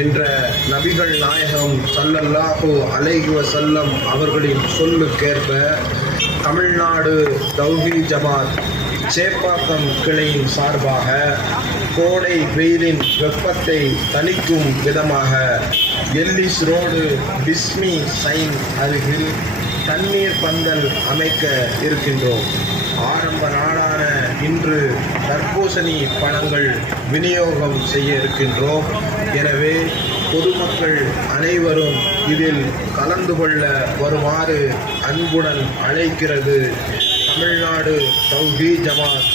என்ற நபிகள் நாயகம் ஸல்லல்லாஹு அலைஹி வஸல்லம் அவர்களின் சொல்லுக்கேற்ப தமிழ்நாடு தௌஹீத் ஜமாத் சேப்பாக்கம் கிளையின் சார்பாக கோடை வெயிலின் வெப்பத்தை தணிக்கும் விதமாக எல்லிஸ் ரோடு பிஸ்மி சைன் அருகில் தண்ணீர் பந்தல் அமைக்க இருக்கின்றோம். ஆரம்ப நாளான இன்று தர்பூசணி பழங்கள் விநியோகம் செய்ய இருக்கின்றோம். எனவே பொதுமக்கள் அனைவரும் இதில் கலந்து கொள்ள வருமாறு அன்புடன் அழைக்கிறது தமிழ்நாடு தௌஹீத் ஜமாத்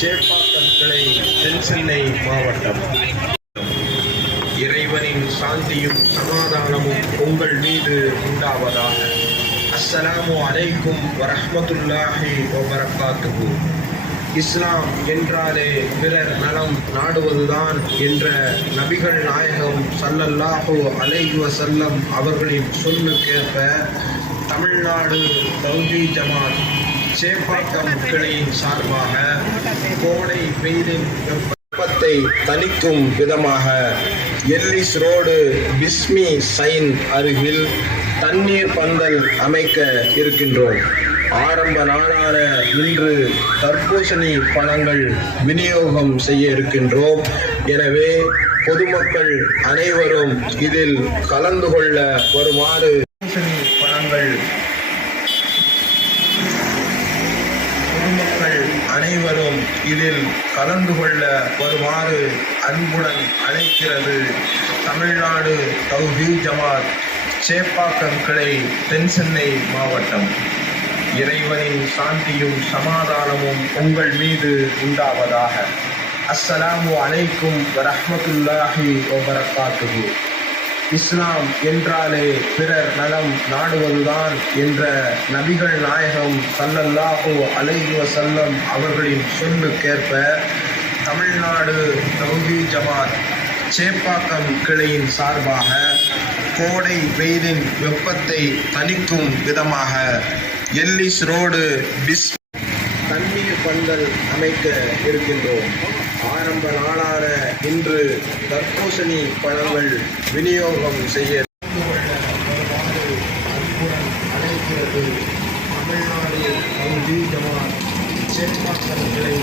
சேப்பாக்கம் கிளை தென்சென்னை மாவட்டம். இறைவனின் சாந்தியும் சமாதானமும் உங்கள் மீது உண்டாவதாக. அஸ்ஸலாமு அலைக்கும் வரஹ்மத்துல்லாஹி வபரகாத்துஹு. இஸ்லாம் என்றாலே பிறர் நலம் நாடுவதுதான் என்ற நபிகள் நாயகம் ஸல்லல்லாஹு அலைஹி வஸல்லம் அவர்களின் சொல்லுக்கேற்ப தமிழ்நாடு தௌஹீத் ஜமாத் சேப்பாக்கம் கிளையின் சார்பாக கோடை வெயிலின் வெப்பத்தை தணிக்கும் விதமாக எல்லிஸ் ரோடு பிஸ்மி சைன் அருகில் தண்ணீர் பந்தல் அமைக்க இருக்கின்றோம். ஆரம்ப நாளான இன்று தர்பூசணி பழங்கள் விநியோகம் செய்ய இருக்கின்றோம். எனவே பொதுமக்கள் அனைவரும் இதில் கலந்து கொள்ள வருமாறு அனைவரும் இதில் கலந்து கொள்ள வருமாறு அன்புடன் அழைக்கிறது தமிழ்நாடு தௌஹீத் ஜமாத் சேப்பாக்கம் கிளை தென்சென்னை மாவட்டம். இறைவனின் சாந்தியும் சமாதானமும் உங்கள் மீது உண்டாவதாக. அஸ்ஸலாமு அலைக்கும் வரஹ்மத்துல்லாஹி வபரகாத்துஹு. இஸ்லாம் என்றாலே பிறர் நலம் நாடுவதுதான் என்ற நபிகள் நாயகம் ஸல்லல்லாஹு அலைஹி வஸல்லம் அவர்களின் சொல்லுக்கேற்ப தமிழ்நாடு தௌஹீத் ஜமாத் சேப்பாக்கம் கிளையின் சார்பாக கோடை வெயிலின் வெப்பத்தை தணிக்கும் விதமாக எல்லிஸ் ரோடு தண்ணீர் பந்தல் அமைக்க இருக்கின்றோம். ஆரம்ப நாளான இன்று தர்பூசணி பழங்கள் விநியோகம் செய்ய அழைக்கிறது தமிழ்நாடு தௌஹீத் ஜமாத் சேப்பாக்கம் கிளை.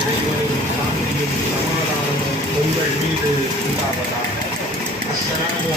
இறைவனின் சாந்தியும் சமாதானமும் உங்கள் மீது உண்டாவதாக. அஸ்ஸலாமு